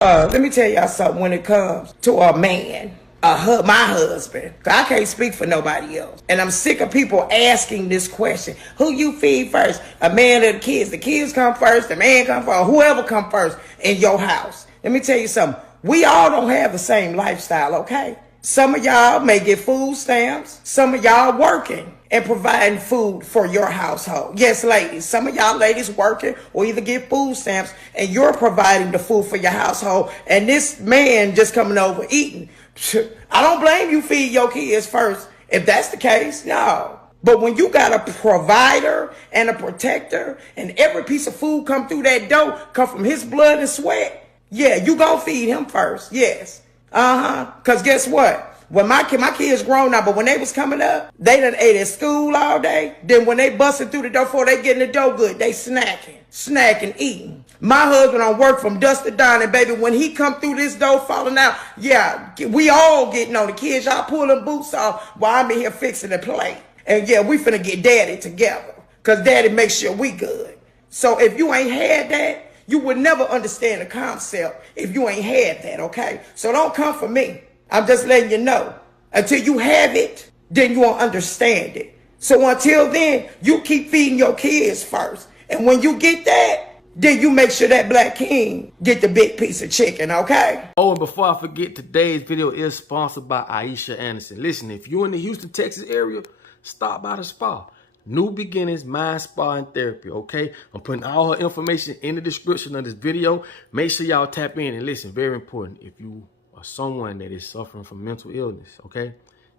Let me tell y'all something when it comes to a man, my husband. 'Cause I can't speak for nobody else. And I'm sick of people asking this question. Who you feed first? A man or the kids? The kids come first, the man come first, or whoever come first in your house. Let me tell you something. We all don't have the same lifestyle, okay? Some of y'all may get food stamps. Some of y'all working and providing food for your household. Yes, ladies. Some of y'all ladies working or either get food stamps and you're providing the food for your household. And this man just coming over eating. I don't blame you feed your kids first. If that's the case, no. But when you got a provider and a protector and every piece of food come through that door come from his blood and sweat, yeah, you gonna feed him first. Yes. Because guess what? When my kids grown now, but when they was coming up, they done ate at school all day. Then when they busted through the door before they get in the door good, they snacking, eating. My husband on work from dusk to dawn, and baby, when he come through this door falling out, yeah, we all getting on the kids. Y'all pulling boots off while I'm in here fixing the plate. And yeah, we finna get daddy together. Because daddy makes sure we good. So if you ain't had that, you would never understand the concept if you ain't had that, okay? So don't come for me. I'm just letting you know. Until you have it, then you won't understand it. So until then, you keep feeding your kids first. And when you get that, then you make sure that black king get the big piece of chicken, okay? Oh, and before I forget, today's video is sponsored by Aisha Anderson. Listen, if you're in the Houston, Texas area, stop by the spa. New Beginnings Mind Spa and Therapy, okay? I'm putting all her information in the description of this video. Make sure y'all tap in and listen, very important. If you are someone that is suffering from mental illness, okay?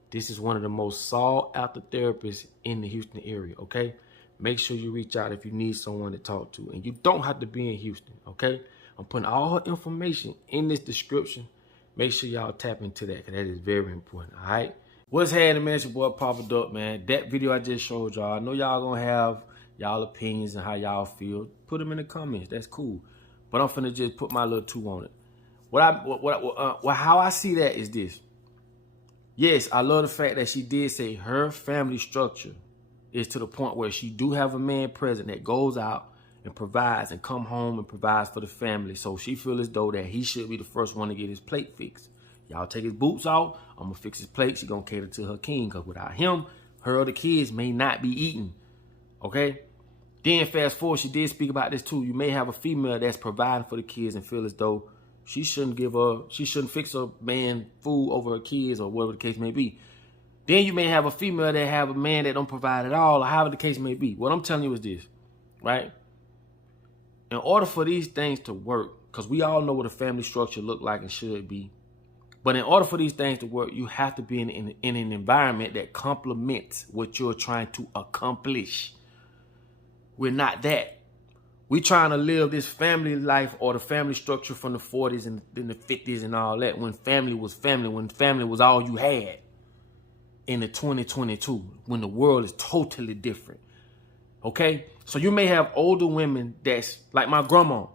This is one of the most sought after therapists in the Houston area, okay? Make sure you reach out if you need someone to talk to. And you don't have to be in Houston, okay? I'm putting all her information in this description. Make sure y'all tap into that, because that is very important, all right? What's happening, man? It's your boy Papa Duck, man. That video I just showed y'all, I know y'all gonna have y'all opinions and how y'all feel. Put them in the comments. That's cool. But I'm finna just put my little two on it. How I see that is this. Yes, I love the fact that she did say her family structure is to the point where she do have a man present that goes out and provides and come home and provides for the family. So she feel as though that he should be the first one to get his plate fixed. Y'all take his boots off. I'm going to fix his plate. She going to cater to her king, because without him, her other kids may not be eating. Okay? Then fast forward, she did speak about this too. You may have a female that's providing for the kids and feel as though she shouldn't fix her man food over her kids or whatever the case may be. Then you may have a female that have a man that don't provide at all, or however the case may be. What I'm telling you is this, right? In order for these things to work, because we all know what a family structure look like and should be, but in order for these things to work, you have to be in an environment that complements what you're trying to accomplish. We're not that. We're trying to live this family life or the family structure from the 40s and then the 50s and all that, when family was all you had. In the 2022, when the world is totally different. Okay? So you may have older women that's like my grandma.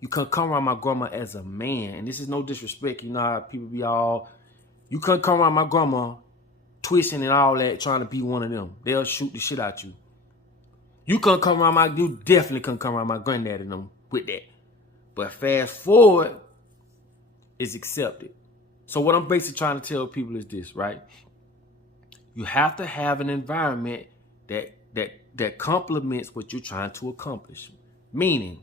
You couldn't come around my grandma as a man. And this is no disrespect. You know how people be all, you couldn't come around my grandma twisting and all that, trying to be one of them. They'll shoot the shit out you. You definitely couldn't come around my granddad and them with that. But fast forward, it's accepted. So what I'm basically trying to tell people is this, right? You have to have an environment that complements what you're trying to accomplish. Meaning,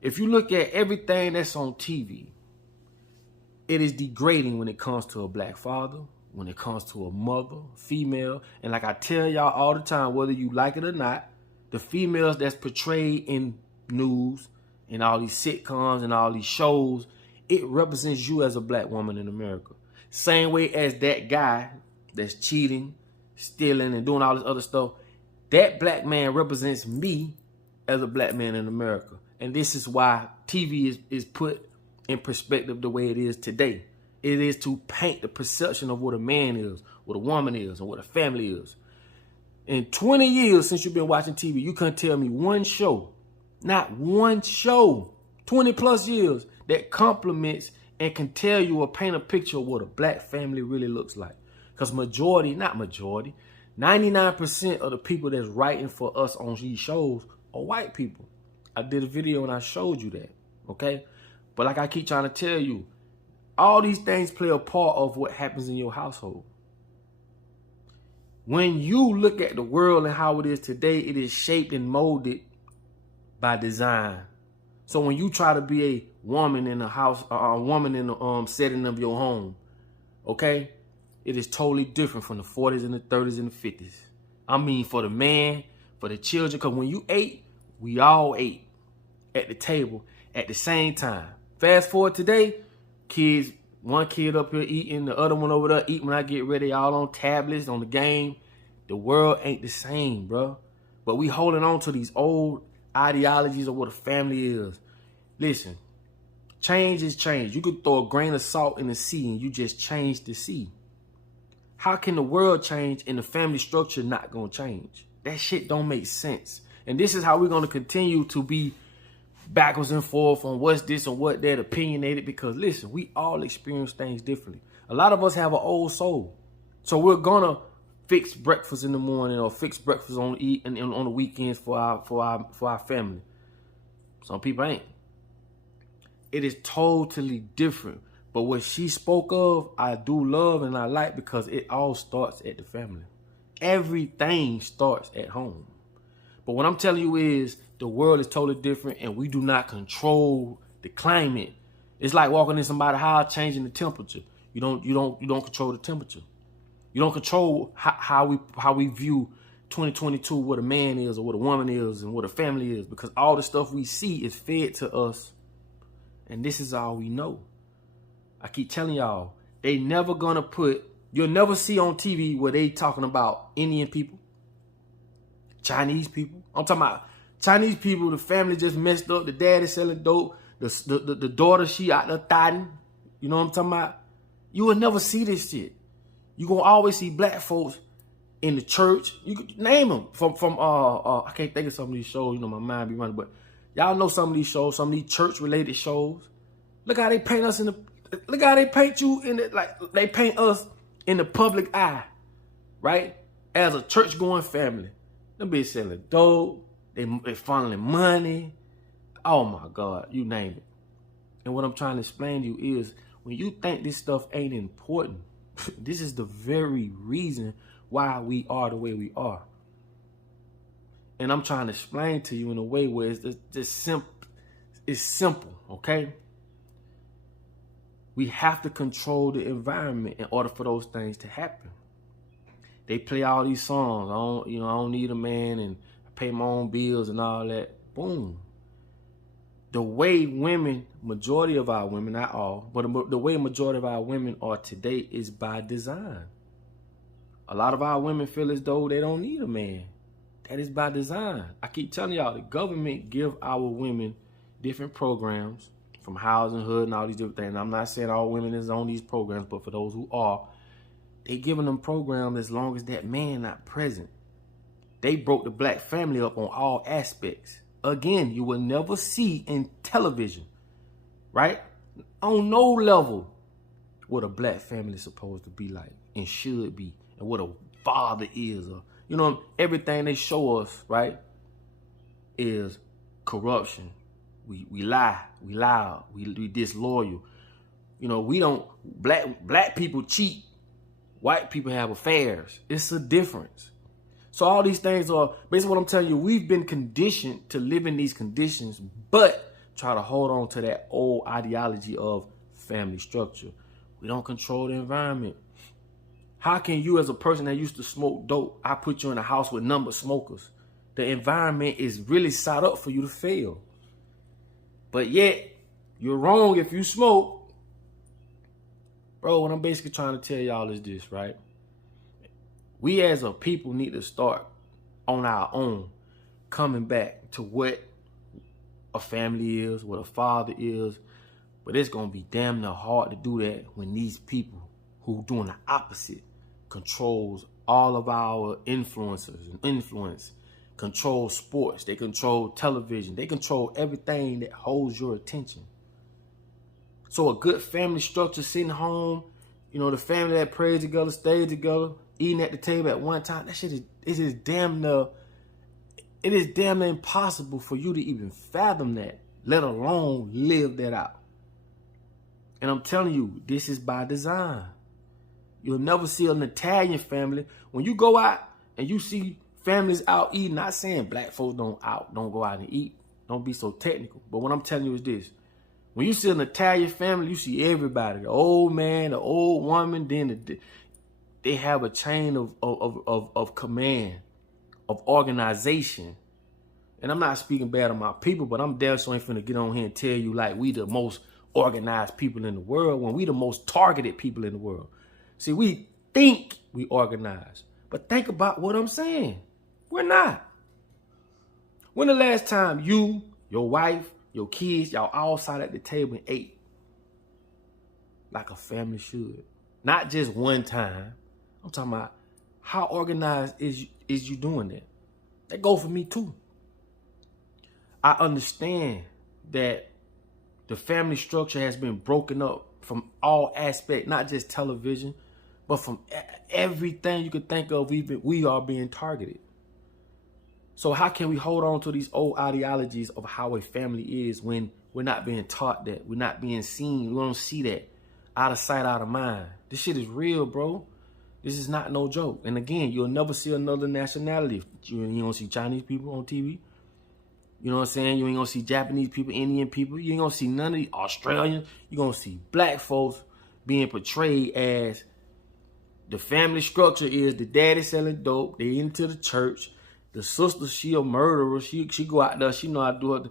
if you look at everything that's on TV, it is degrading when it comes to a black father, when it comes to a mother, female. And like I tell y'all all the time, whether you like it or not, the females that's portrayed in news and all these sitcoms and all these shows, it represents you as a black woman in America. Same way as that guy that's cheating, stealing, and doing all this other stuff. That black man represents me as a black man in America. And this is why TV is put in perspective the way it is today. It is to paint the perception of what a man is, what a woman is, and what a family is. In 20 years since you've been watching TV, you couldn't tell me one show, not one show, 20 plus years, that complements and can tell you or paint a picture of what a black family really looks like. Because 99% of the people that's writing for us on these shows are white people. I did a video and I showed you that, okay? But like I keep trying to tell you, all these things play a part of what happens in your household. When you look at the world and how it is today, it is shaped and molded by design. So when you try to be a woman in a house, a woman in the setting of your home, okay, it is totally different from the 40s and the 30s and the 50s. I mean, for the man, for the children, because when you ate, we all ate at the table at the same time. Fast forward today, kids, one kid up here eating, the other one over there eating when I get ready, all on tablets, on the game. The world ain't the same, bro. But we holding on to these old ideologies of what a family is. Listen, change is change. You could throw a grain of salt in the sea and you just change the sea. How can the world change and the family structure not gonna change? That shit don't make sense. And this is how we're gonna continue to be backwards and forth on what's this and what that, opinionated, because listen, we all experience things differently. A lot of us have an old soul. So we're gonna fix breakfast in the morning or fix breakfast on the weekends for our family. Some people ain't. It is totally different. But what she spoke of, I do love and I like, because it all starts at the family. Everything starts at home. But what I'm telling you is the world is totally different and we do not control the climate. It's like walking in somebody's house, changing the temperature. You don't control the temperature. You don't control how we view 2022, what a man is or what a woman is and what a family is, because all the stuff we see is fed to us. And this is all we know. I keep telling y'all, they never gonna you'll never see on TV where they talking about Indian people, Chinese people. I'm talking about Chinese people, the family just messed up, the dad is selling dope, the daughter, she out there thotting. You know what I'm talking about? You will never see this shit. You gonna always see black folks in the church. You could name them from I can't think of some of these shows, you know, my mind be running, but y'all know some of these shows, some of these church related shows. Look how they paint us look how they paint you like they paint us in the public eye, right? As a church going family. Them bitches selling dope, they funneling money. Oh my God, you name it. And what I'm trying to explain to you is, when you think this stuff ain't important, this is the very reason why we are the way we are. And I'm trying to explain to you in a way where it's just simple. It's simple, okay? We have to control the environment in order for those things to happen. They play all these songs. I don't need a man and I pay my own bills and all that. Boom. The way women, majority of our women, not all, but the way majority of our women are today is by design. A lot of our women feel as though they don't need a man. That is by design. I keep telling y'all, the government give our women different programs, from housing, hood, and all these different things. I'm not saying all women is on these programs, but for those who are, they giving them programs as long as that man not present. They broke the black family up on all aspects. Again, you will never see in television, right? On no level what a black family is supposed to be like and should be, and what a father is. Or, you know, everything they show us, right, is corruption. We lie, we loud, we disloyal. You know, we don't, black people cheat, white people have affairs. It's a difference. So all these things are, basically what I'm telling you, we've been conditioned to live in these conditions, but try to hold on to that old ideology of family structure. We don't control the environment. How can you, as a person that used to smoke dope, I put you in a house with number smokers? The environment is really set up for you to fail. But yet, you're wrong if you smoke. Bro, what I'm basically trying to tell y'all is this, right? We as a people need to start on our own, coming back to what a family is, what a father is. But it's going to be damn near hard to do that when these people who doing the opposite controls all of our influencers and influence, control sports, they control television, they control everything that holds your attention. So a good family structure, sitting home, you know, the family that prays together, stays together, eating at the table at one time, that shit is damn near impossible for you to even fathom that, let alone live that out. And I'm telling you, this is by design. You'll never see an Italian family. When you go out and you see families out eating, not saying black folks don't go out and eat. Don't be so technical. But what I'm telling you is this. When you see an Italian family, you see everybody. The old man, the old woman, then they have a chain of command, of organization. And I'm not speaking bad on my people, but I'm damn sure ain't finna get on here and tell you like we the most organized people in the world when we the most targeted people in the world. See, we think we organized, but think about what I'm saying. We're not. When the last time you, your wife, your kids, y'all all sat at the table and ate like a family should? Not just one time. I'm talking about how organized is you doing that? That go for me too. I understand that the family structure has been broken up from all aspects, not just television, but from everything you could think of. We are being targeted. So how can we hold on to these old ideologies of how a family is when we're not being taught that? We're not being seen. We don't see that. Out of sight, out of mind. This shit is real, bro. This is not no joke. And again, you'll never see another nationality. You don't see Chinese people on TV. You know what I'm saying? You ain't gonna see Japanese people, Indian people. You ain't gonna see none of the Australians. You're gonna see black folks being portrayed as the family structure is the daddy selling dope. They into the church. The sister, she a murderer. She go out there. She know how to do it.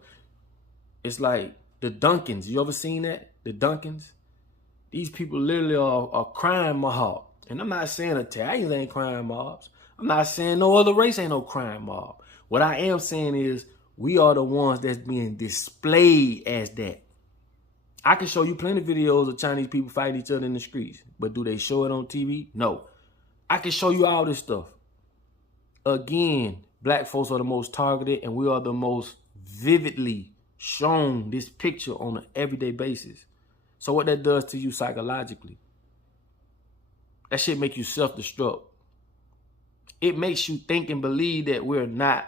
It's like the Duncans. You ever seen that? The Duncans? These people literally are crime mob. And I'm not saying Italians ain't crime mobs. I'm not saying no other race ain't no crime mob. What I am saying is we are the ones that's being displayed as that. I can show you plenty of videos of Chinese people fighting each other in the streets. But do they show it on TV? No. I can show you all this stuff. Again, black folks are the most targeted and we are the most vividly shown this picture on an everyday basis. So what that does to you psychologically, that shit make you self-destruct. It makes you think and believe that we're not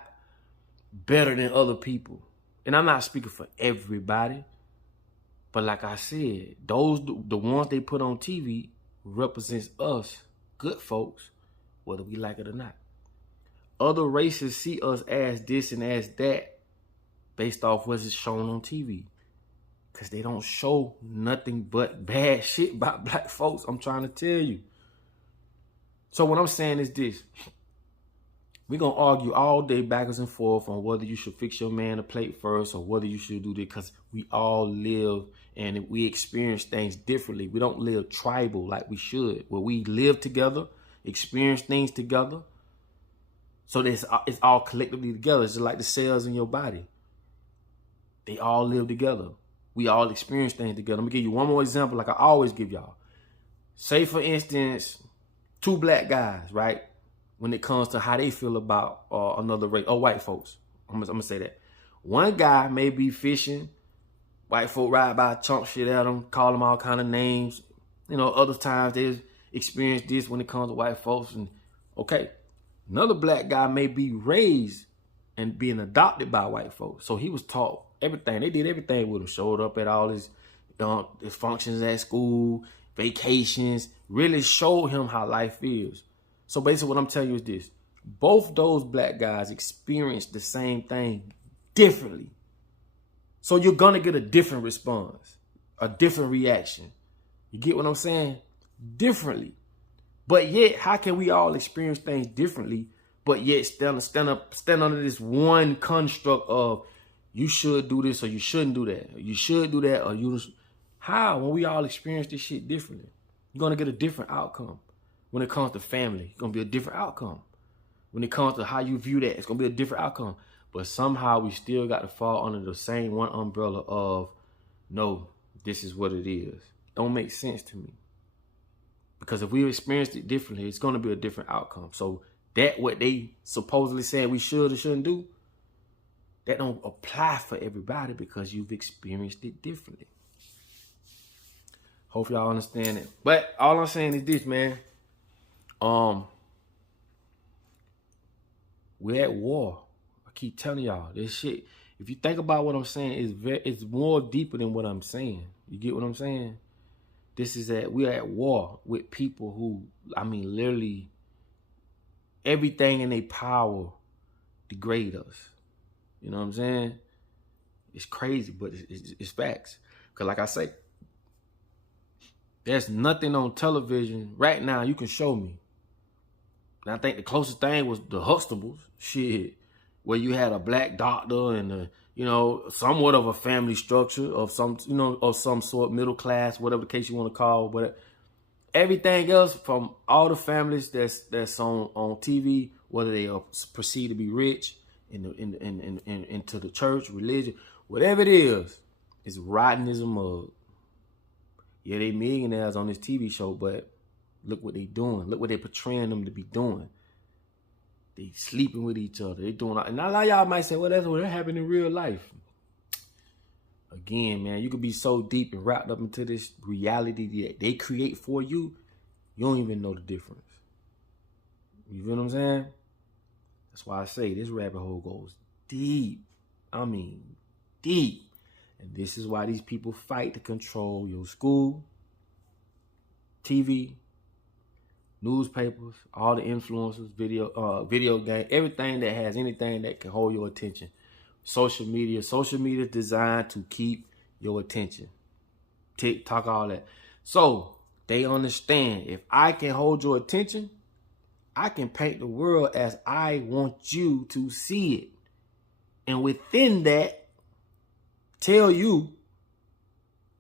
better than other people. And I'm not speaking for everybody. But like I said, the ones they put on TV represents us, good folks, whether we like it or not. Other races see us as this and as that based off what's shown on TV. Because they don't show nothing but bad shit about black folks. I'm trying to tell you. So what I'm saying is this. We're going to argue all day backwards and forth on whether you should fix your man a plate first or whether you should do this, because we all live and we experience things differently. We don't live tribal like we should, where we live together, experience things together. So it's all collectively together. It's just like the cells in your body. They all live together. We all experience things together. I'm going to give you one more example like I always give y'all. Say, for instance, two black guys, right? When it comes to how they feel about another race, or white folks. I'm going to say that. One guy may be fishing. White folk ride by, chunk shit at them, call them all kind of names. You know, other times they experience this when it comes to white folks. And okay, another black guy may be raised and being adopted by white folks. So he was taught everything. They did everything with him. Showed up at all his functions at school, vacations, really showed him how life is. So basically what I'm telling you is this. Both those black guys experienced the same thing differently. So you're going to get a different response, a different reaction. You get what I'm saying? Differently. But yet, how can we all experience things differently, but yet stand under this one construct of you should do this or you shouldn't do that, or you should do that or you... How? When we all experience this shit differently. You're going to get a different outcome. When it comes to family, it's going to be a different outcome. When it comes to how you view that, it's going to be a different outcome. But somehow we still got to fall under the same one umbrella of, no, this is what it is. Don't make sense to me. Because if we experienced it differently, it's going to be a different outcome. So that what they supposedly saying we should or shouldn't do, that don't apply for everybody because you've experienced it differently. Hope y'all understand it. But all I'm saying is this, man. We're at war. I keep telling y'all this shit. If you think about what I'm saying, it's more deeper than what I'm saying. You get what I'm saying? we are at war with people who, I mean, literally everything in their power degrade us. You know what I'm saying? It's crazy, but it's facts. Because like I say, there's nothing on television right now you can show me. And I think the closest thing was the Huxtables, shit, where you had a black doctor and somewhat of a family structure of some sort, middle class, whatever the case you want to call. But everything else from all the families that's on TV, whether they are perceived to be rich into the church, religion, whatever it is rotten as a mug. Yeah, they millionaires on this TV show, but look what they doing. Look what they portraying them to be doing. They sleeping with each other. They doing, and a lot of y'all might say, well, that's what happened in real life. Again, man, you could be so deep and wrapped up into this reality that they create for you, you don't even know the difference. You feel what I'm saying? That's why I say this rabbit hole goes deep. I mean, deep. And this is why these people fight to control your school, TV, newspapers, all the influencers, video game, everything that has anything that can hold your attention. Social media is designed to keep your attention. TikTok, all that. So they understand if I can hold your attention, I can paint the world as I want you to see it. And within that, tell you,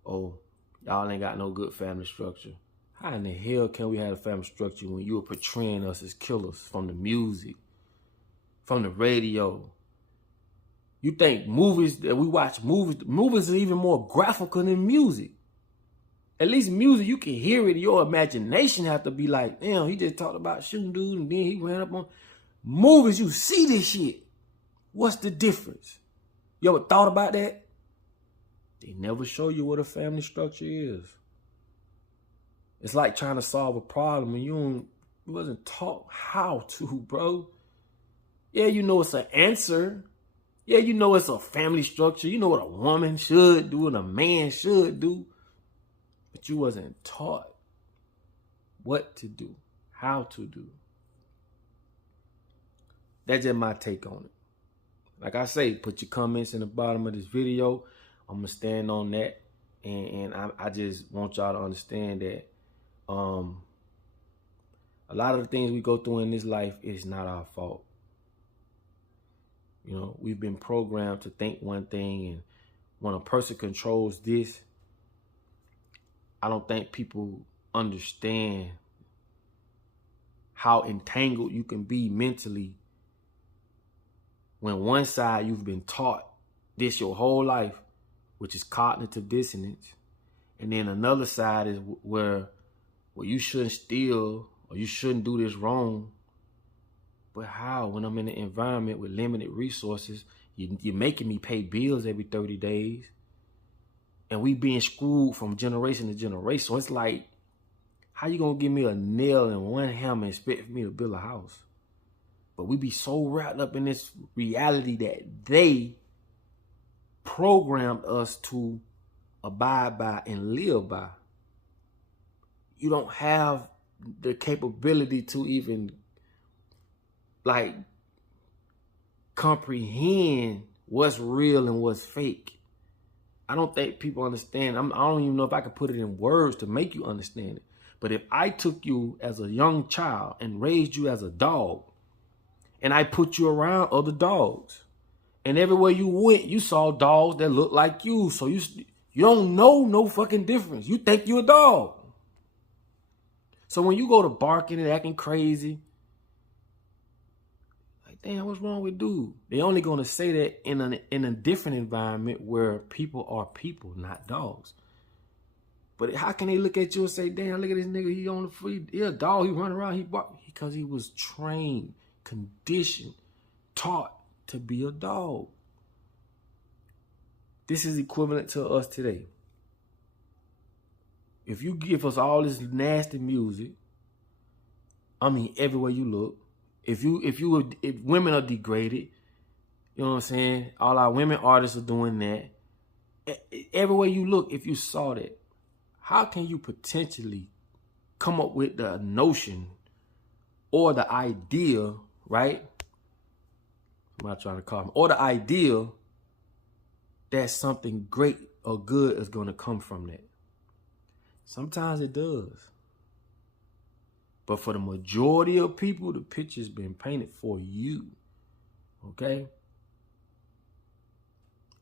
oh, y'all ain't got no good family structure. How in the hell can we have a family structure when you are portraying us as killers from the music, from the radio? You think movies that we watch, movies are even more graphical than music. At least music, you can hear it. Your imagination have to be like, damn, he just talked about shooting dude and then he ran up on. Movies, you see this shit. What's the difference? You ever thought about that? They never show you what a family structure is. It's like trying to solve a problem and you wasn't taught how to, bro. Yeah, you know it's an answer. Yeah, you know it's a family structure. You know what a woman should do and a man should do. But you wasn't taught what to do, how to do. That's just my take on it. Like I say, put your comments in the bottom of this video. I'm going to stand on that. And I just want y'all to understand that a lot of the things we go through in this life is not our fault. You know, we've been programmed to think one thing, and when a person controls this, I don't think people understand how entangled you can be mentally when one side you've been taught this your whole life, which is cognitive dissonance, and then another side is where you shouldn't steal or you shouldn't do this wrong. But how? When I'm in an environment with limited resources, you're making me pay bills every 30 days. And we being screwed from generation to generation. So it's like, how you gonna give me a nail and one hammer and expect me to build a house? But we be so wrapped up in this reality that they programmed us to abide by and live by. You don't have the capability to even like comprehend what's real and what's fake. I don't think people understand. I don't even know if I could put it in words to make you understand it. But if I took you as a young child and raised you as a dog, and I put you around other dogs, and everywhere you went, you saw dogs that looked like you. So you don't know no fucking difference. You think you're a dog. So when you go to barking and acting crazy, damn, what's wrong with dude? They only gonna say that in a different environment where people are people, not dogs. But how can they look at you and say, damn, look at this nigga, he on the free, he a dog, he run around, he bark? Because he was trained, conditioned, taught to be a dog. This is equivalent to us today. If you give us all this nasty music, I mean, everywhere you look, if women are degraded, you know what I'm saying? All our women artists are doing that. Everywhere you look, if you saw that, how can you potentially come up with the notion or the idea, right? I'm not trying to call them, or the idea that something great or good is going to come from that. Sometimes it does. But for the majority of people, the picture's been painted for you. Okay?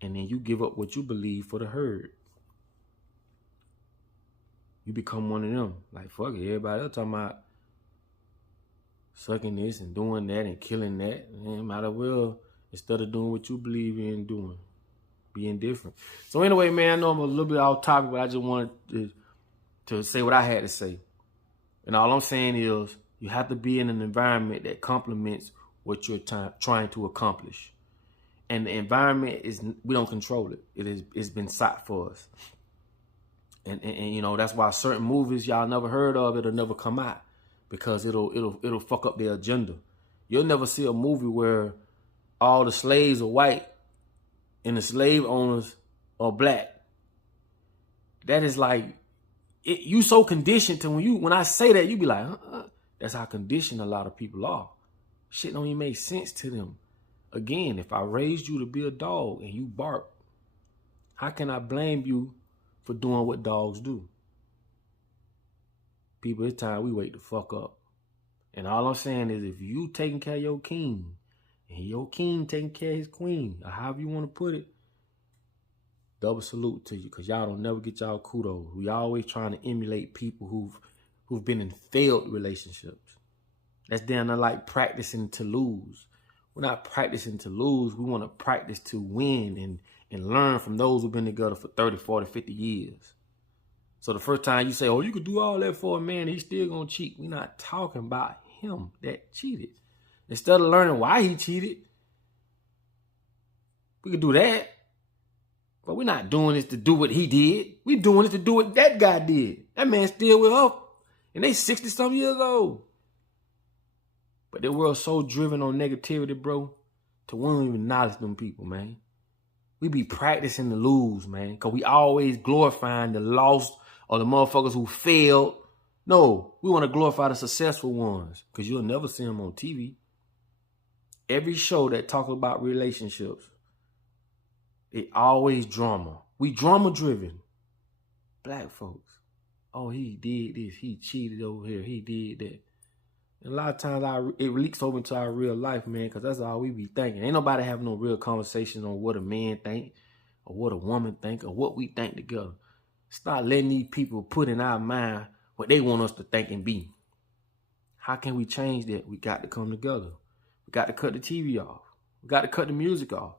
And then you give up what you believe for the herd. You become one of them. Like, fuck it, everybody else talking about sucking this and doing that and killing that. And might as well, instead of doing what you believe in doing, being different. So anyway, man, I know I'm a little bit off topic, but I just wanted to say what I had to say. And all I'm saying is you have to be in an environment that complements what you're trying to accomplish. And the environment is, we don't control it. It's been set for us. And you know, that's why certain movies y'all never heard of, it'll never come out, because it'll fuck up their agenda. You'll never see a movie where all the slaves are white and the slave owners are black. That is like, you so conditioned to when I say that, you be like, that's how conditioned a lot of people are. Shit don't even make sense to them. Again, if I raised you to be a dog and you bark, how can I blame you for doing what dogs do? People, it's time we wake the fuck up. And all I'm saying is, if you taking care of your king and your king taking care of his queen, or however you want to put it, double salute to you, because y'all don't never get y'all kudos. We always trying to emulate people who've been in failed relationships. That's damn near like practicing to lose. We're not practicing to lose. We want to practice to win and learn from those who've been together for 30, 40, 50 years. So the first time you say, oh, you could do all that for a man, he's still going to cheat. We're not talking about him that cheated. Instead of learning why he cheated, we could do that. But we're not doing this to do what he did. We're doing it to do what that guy did. That man's still with her. And they 60-some years old. But the world's so driven on negativity, bro, to we don't even acknowledge them people, man. We be practicing to lose, man, because we always glorifying the lost or the motherfuckers who failed. No, we want to glorify the successful ones, because you'll never see them on TV. Every show that talks about relationships, it always drama. We drama driven. Black folks. Oh, he did this. He cheated over here. He did that. And a lot of times it leaks over into our real life, man, because that's all we be thinking. Ain't nobody having no real conversation on what a man think or what a woman think or what we think together. Start letting these people put in our mind what they want us to think and be. How can we change that? We got to come together. We got to cut the TV off. We got to cut the music off.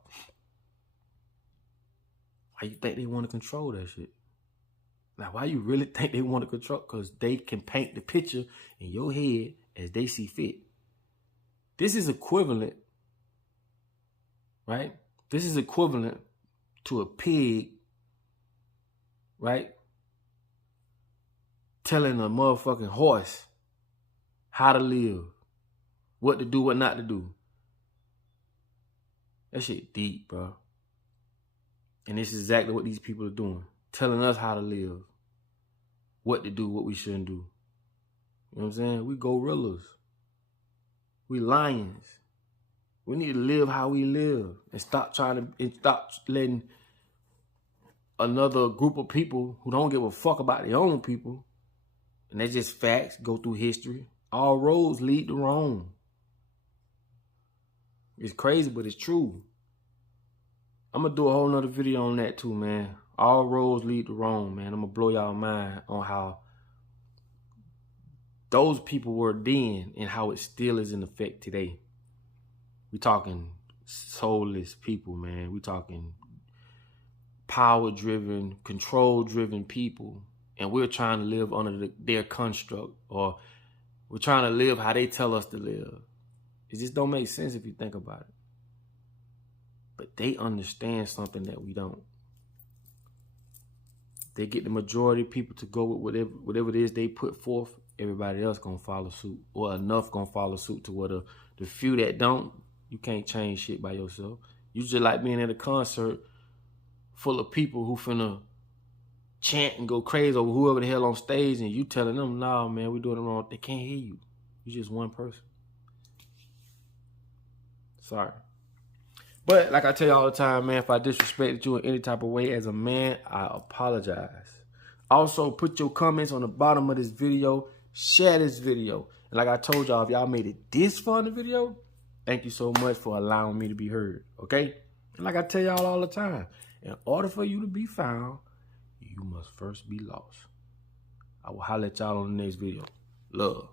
Why you think they want to control that shit? Now, why you really think they want to control? Because they can paint the picture in your head as they see fit. This is equivalent, right? This is equivalent to a pig, right? Telling a motherfucking horse how to live, what to do, what not to do. That shit deep, bro. And this is exactly what these people are doing. Telling us how to live, what to do, what we shouldn't do. You know what I'm saying? We gorillas. We lions. We need to live how we live and stop letting another group of people who don't give a fuck about their own people, and that's just facts, go through history. All roads lead to Rome. It's crazy, but it's true. I'm going to do a whole nother video on that too, man. All roads lead to Rome, man. I'm going to blow y'all mind on how those people were then and how it still is in effect today. We talking soulless people, man. We talking power-driven, control-driven people. And we're trying to live under their construct, or we're trying to live how they tell us to live. It just don't make sense if you think about it. But they understand something that we don't. They get the majority of people to go with whatever it is they put forth. Everybody else gonna follow suit, or enough gonna follow suit to where the few that don't, you can't change shit by yourself. You just like being at a concert full of people who finna chant and go crazy over whoever the hell on stage, and you telling them, nah, man, we doing it wrong. They can't hear you. You're just one person. Sorry. But like I tell you all the time, man, if I disrespected you in any type of way as a man, I apologize. Also, put your comments on the bottom of this video. Share this video. And like I told y'all, if y'all made it this far in the video, thank you so much for allowing me to be heard, okay? And like I tell y'all all the time, in order for you to be found, you must first be lost. I will holler at y'all on the next video. Love.